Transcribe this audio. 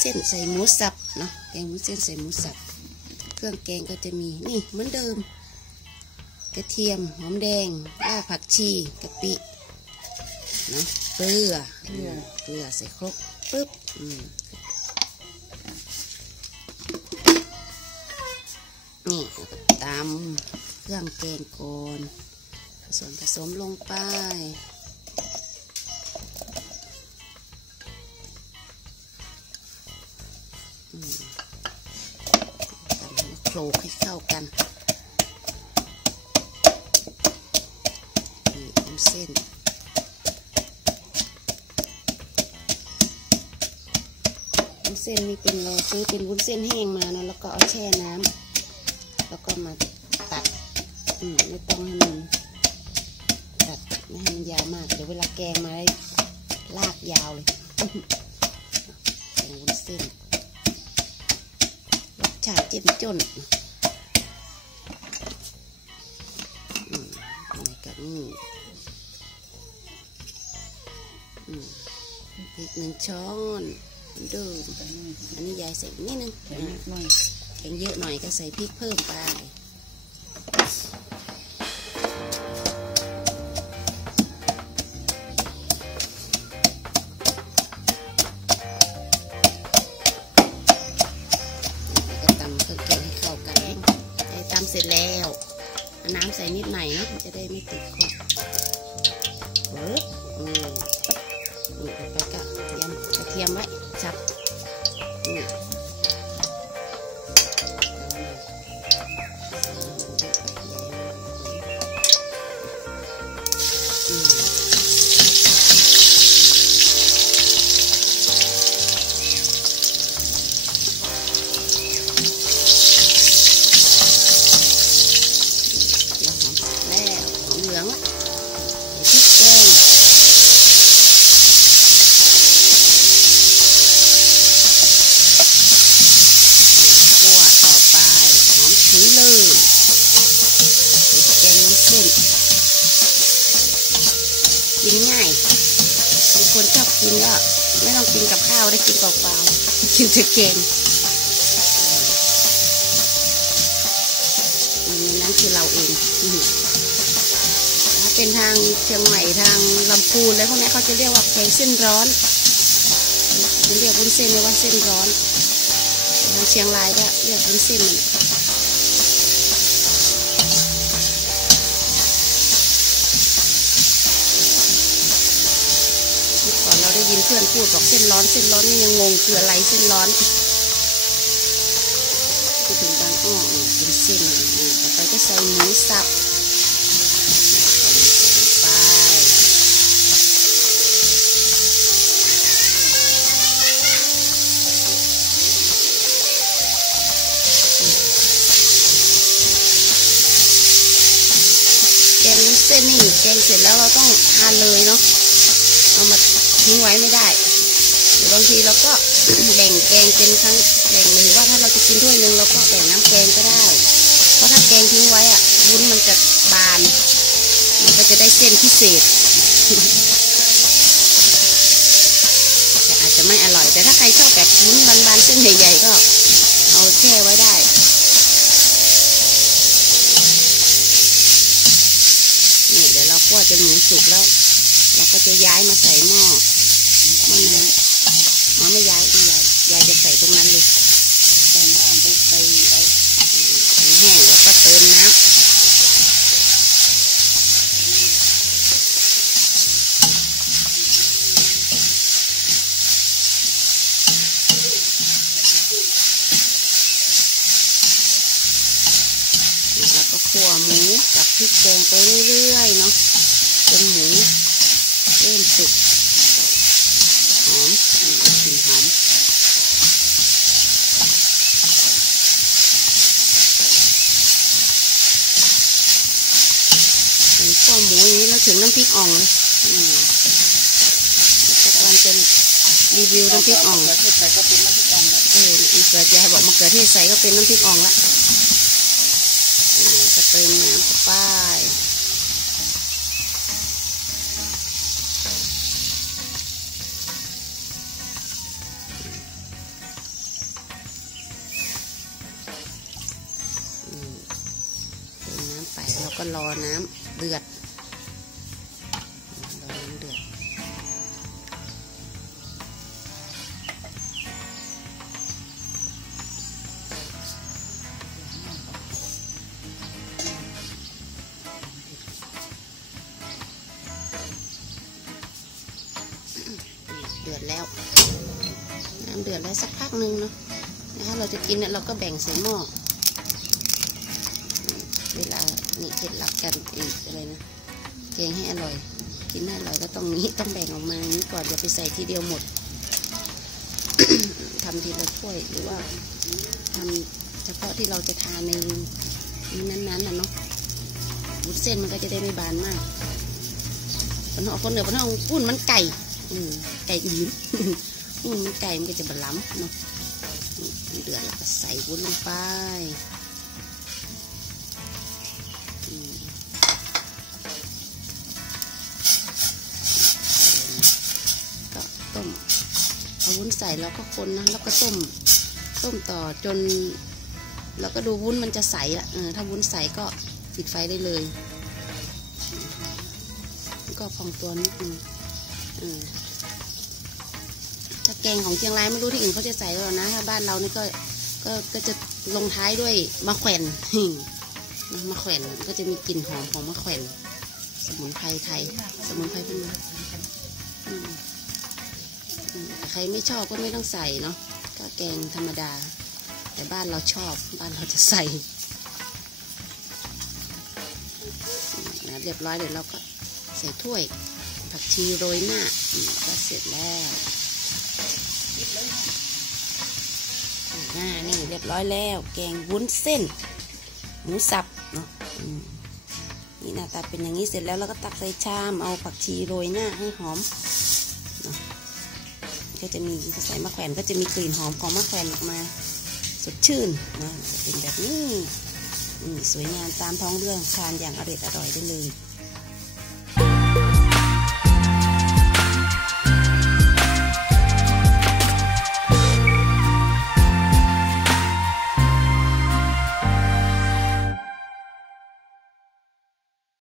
เส้นใส่หมูสับเนาะแกงวุ้นเส้นใส่หมูสับเครื่องแกงก็จะมีนี่เหมือนเดิมกระเทียมหอมแดงรากผักชีกะปิเนาะเกลือใส่ครกปึ๊บนี่ตามเครื่องแกงก่อนผสมลงไปโขลกให้เข้ากันนี่วุ้นเส้นนี่เป็นเราซื้อเป็นวุ้นเส้นแห้งมานะแล้วก็เอาแช่น้ำแล้วก็มาตัดไม่ต้องให้มันตัดไม่ให้มันยาวมากเดี๋ยวเวลาแกงมาลากยาวเลยแกงวุ้นเส้นรสชาติเจ้มจนอะไรกันพริก1 ช้อนดูอันนี้ยายใส่นิดนึงแข็งเยอะหน่อยก็ใส่พริกเพิ่มไปก็ตำเครื่องแกงให้เข้ากันตำเสร็จแล้วน้ำใส่นิดหน่อยนะจะได้ไม่ติดคอแล้วก็ยำกระเทียมไว้ชับกินง่ายบางคนชอบกินก็ไม่ต้องกินกับข้าวได้กินเปล่าๆกินแต่แกงนั้นคือเราเองถ้าเป็นทางเชียงใหม่ทางลำพูนอะไรพวกนี้เขาจะเรียกว่าแกงเส้นร้อนเรียกวุ้นเส้นเรียกว่าเส้นร้อนทางเชียงรายก็เรียกวุ้นเส้นได้ยินเพื่อนพูดบอกเส้นร้อนนี่ยังงงคืออะไรเส้นร้อนพูดถึงบางอ้อเป็นเส้นต่อไปก็ใส่หมูสับไปแกงเส้นนี่แกงเสร็จแล้วเราต้องทานเลยเนาะเอามาทิ้งไว้ไม่ได้หรือบางทีเราก็ แบ่งแกงเป็นครั้งแบ่งหรือว่าถ้าเราจะกินถ้วยนึงเราก็แบ่งน้ำแกงก็ได้เพราะถ้าแกงทิ้งไว้อ่ะวุ้นมันจะบานมันก็จะได้เส้นพิเศษ แต่อาจจะไม่อร่อยแต่ถ้าใครชอบแบบวุ้นบานๆเส้นใหญ่ๆก็เอาแช่ไว้ได้นี่เดี๋ยวเราก็จะหมูสุกแล้วเราก็จะย้ายมาใส่หม้อนี้ไม่ย้ายยายจะใส่ตรงนั้นเลยใส่น้ำไปใส่แห้งแล้วก็เติมน้ำแล้วก็คั่วหมูกับพริกแกงไปเรื่อยๆเนาะจนหมูเริ่มสุกหอมกลิ่นหอมเป็นข้าวหมูอย่างนี้แล้วถึงน้ำพริกอ่องเลยแต่ก่อนจะรีวิวน้ำพริกอ่องมะเขือเทศใส่ก็เป็นน้ำพริกอ่องแล้วเกิดยายบอกมะเขือเทศใส่ก็เป็นน้ำพริกอ่องละจะเติมน้ำเข้าไป รอน้ำเดือดเดือดแล้วน้ำเดือดแล้วสักพักหนึ่งเนาะถ้าเราจะกินเนี่ยเราก็แบ่งใส่หม้อเวลานี่เคล็ดลับกันอีกอะไรนะแกงให้อร่อยกินให้อร่อยก็ต้องนี้ต้องแบ่งออกมานี้ก่อนอย่าไปใส่ทีเดียวหมด ทำทีละถ้วยหรือว่าทำเฉพาะที่เราจะทานในนั้นๆนะเนาะวุ้นเส้นมันก็จะได้ไม่บานมากคนเหนือคนพูดมันไก่ไก่ยืนพูดมันไก่มันก็จะบล้ำเนาะเดือดแล้วก็ใส่วุ้นลงไปก็ต้มเอาวุ้นใส่แล้วก็คนนะแล้วก็ต้มต่อจนเราก็ดูวุ้นมันจะใสละถ้าวุ้นใสก็ปิดไฟได้เลยก็พองตัวนิดนึงถ้าแกงของเชียงรายไม่รู้ที่อื่นเขาจะใส่หรอนะถ้าบ้านเรานี่ก็จะลงท้ายด้วยมะแขวนมะแขวนก็จะมีกลิ่นหอมของมะแขวนสมุนไพรไทยสมุนไพรพวกนี้ใครไม่ชอบก็ไม่ต้องใส่เนาะก็แกงธรรมดาแต่บ้านเราชอบบ้านเราจะใส่เรียบร้อยเดี๋ยวเราก็ใส่ถ้วยผักชีโรยหน้าก็เสร็จแล้วนี่เรียบร้อยแล้วแกงวุ้นเส้นหมูสับเนาะนี่หน้าตาเป็นอย่างนี้เสร็จแล้วเราก็ตักใส่ชามเอาผักชีโรยหน้าให้หอมเนาะก็จะมีใส่มะแขวนก็จะมีกลิ่นหอมของมะแขวนออกมาสดชื่นนะจะเป็นแบบนี้สวยงามตามท้องเรื่องทานอย่างอร่อยได้เลย